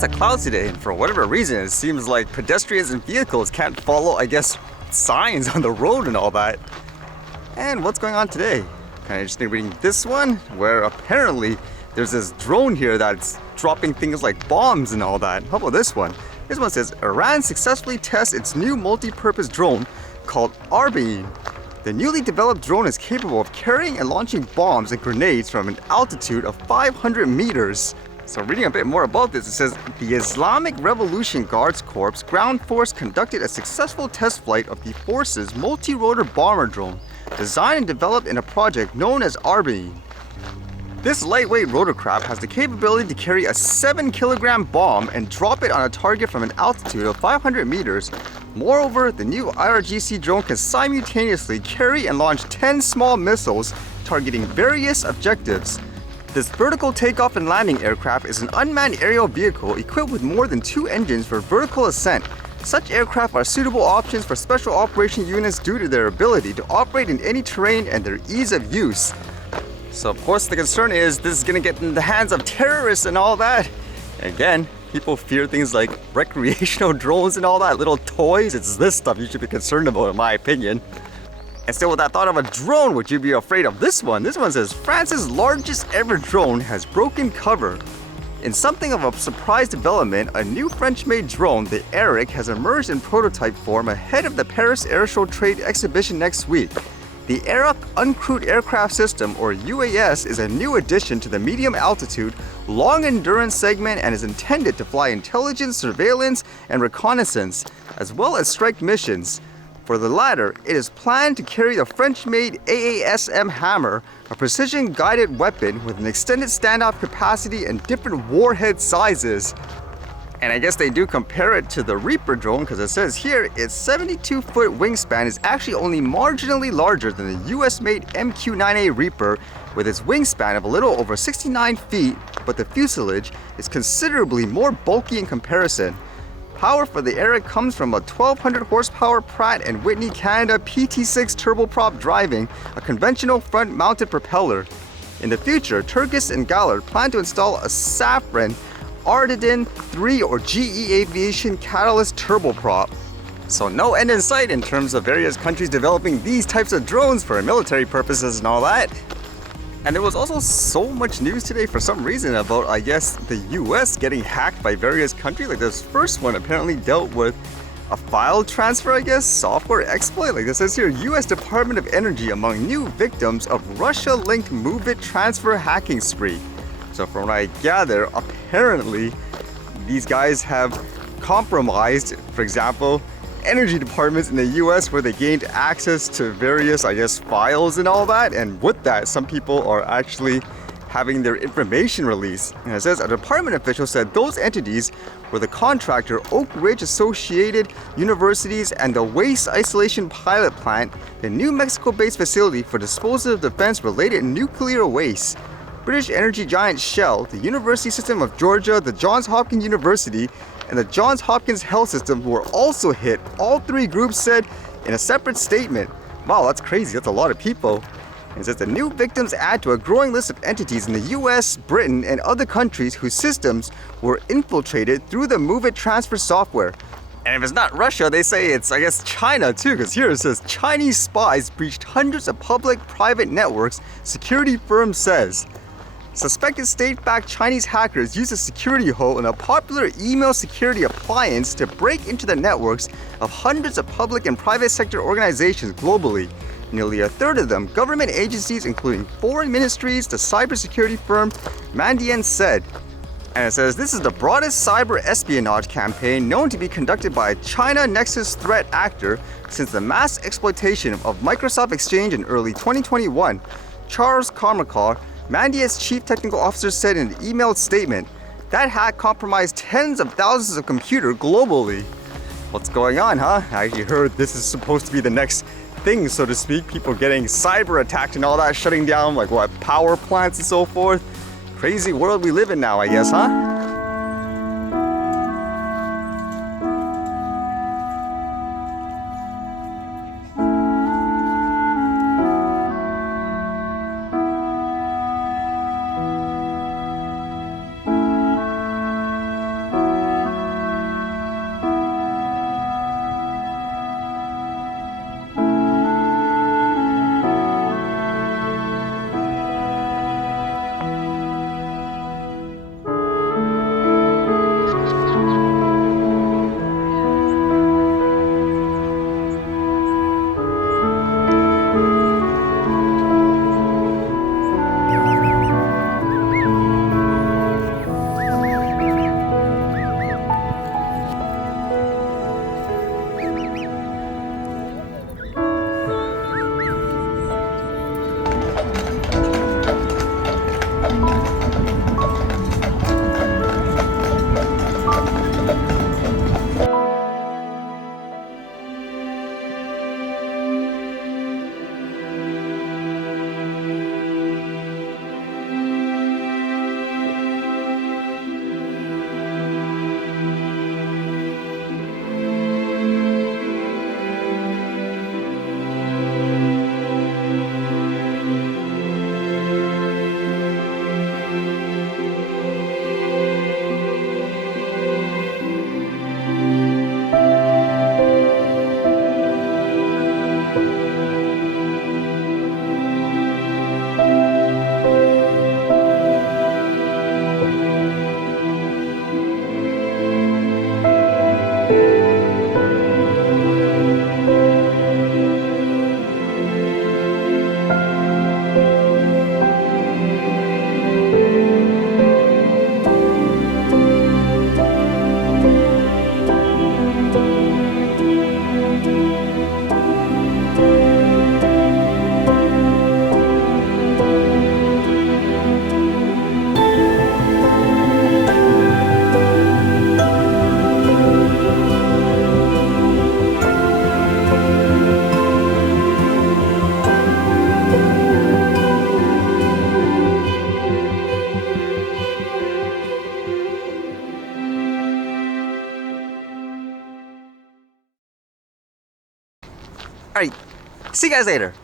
lots of clouds today, and for whatever reason, it seems like pedestrians and vehicles can't follow, I guess, signs on the road and all that. And what's going on today? Kind of interesting reading this one, where apparently there's this drone here that's dropping things like bombs and all that. How about this one? This one says, Iran successfully tests its new multi-purpose drone called Arbaeen. The newly developed drone is capable of carrying and launching bombs and grenades from an altitude of 500 meters. So reading a bit more about this, it says, the Islamic Revolution Guards Corps ground force conducted a successful test flight of the force's multi-rotor bomber drone, designed and developed in a project known as Arbaeen. This lightweight rotorcraft has the capability to carry a 7-kilogram bomb and drop it on a target from an altitude of 500 meters. Moreover, the new IRGC drone can simultaneously carry and launch 10 small missiles targeting various objectives. This vertical takeoff and landing aircraft is an unmanned aerial vehicle equipped with more than 2 engines for vertical ascent. Such aircraft are suitable options for special operation units due to their ability to operate in any terrain and their ease of use. So of course the concern is this is going to get in the hands of terrorists and all that. Again, people fear things like recreational drones and all that, little toys. It's this stuff you should be concerned about in my opinion. And still with that thought of a drone, would you be afraid of this one? This one says, France's largest ever drone has broken cover. In something of a surprise development, a new French-made drone, the Aarok, has emerged in prototype form ahead of the Paris Airshow Trade Exhibition next week. The Aarok Uncrewed Aircraft System, or UAS, is a new addition to the medium-altitude, long-endurance segment and is intended to fly intelligence, surveillance, and reconnaissance, as well as strike missions. For the latter, it is planned to carry the French-made AASM Hammer, a precision-guided weapon with an extended standoff capacity and different warhead sizes. And I guess they do compare it to the Reaper drone because it says here its 72-foot wingspan is actually only marginally larger than the US-made MQ-9A Reaper with its wingspan of a little over 69 feet, but the fuselage is considerably more bulky in comparison. Power for the Aarok comes from a 1200 horsepower Pratt & Whitney Canada PT6 turboprop driving a conventional front-mounted propeller. In the future, Turkish and Gallard plan to install a Safran Ardedan 3 or GE Aviation Catalyst turboprop. So no end in sight in terms of various countries developing these types of drones for military purposes and all that. And there was also so much news today for some reason about, I guess, the US getting hacked by various countries. Like this first one apparently dealt with a file transfer, I guess, software exploit. Like this says here, US Department of Energy among new victims of Russia-linked MOVEit transfer hacking spree. So from what I gather, apparently these guys have compromised, for example, energy departments in the US where they gained access to various, I guess, files and all that. And with that, some people are actually having their information released. And it says a department official said those entities were the contractor Oak Ridge Associated Universities and the Waste Isolation Pilot Plant, the New Mexico-based facility for disposal of defense-related nuclear waste. British energy giant Shell, the University System of Georgia, the Johns Hopkins University, and the Johns Hopkins Health System were also hit, all 3 groups said in a separate statement. Wow, that's crazy, that's a lot of people. And it says the new victims add to a growing list of entities in the US, Britain, and other countries whose systems were infiltrated through the MOVEit transfer software. And if it's not Russia, they say it's, I guess, China too, because here it says Chinese spies breached hundreds of public-private networks, security firm says. Suspected state-backed Chinese hackers used a security hole in a popular email security appliance to break into the networks of hundreds of public and private sector organizations globally. Nearly a third of them government agencies, including foreign ministries, the cybersecurity firm Mandiant said. And it says this is the broadest cyber espionage campaign known to be conducted by a China Nexus threat actor since the mass exploitation of Microsoft Exchange in early 2021. Charles Carmichael, Mandiant's chief technical officer, said in an emailed statement, that hack compromised tens of thousands of computers globally. What's going on, huh? I actually heard this is supposed to be the next thing, so to speak. People getting cyber attacked and all that, shutting down, like what, power plants and so forth. Crazy world we live in now, I guess, huh? Alright, see you guys later.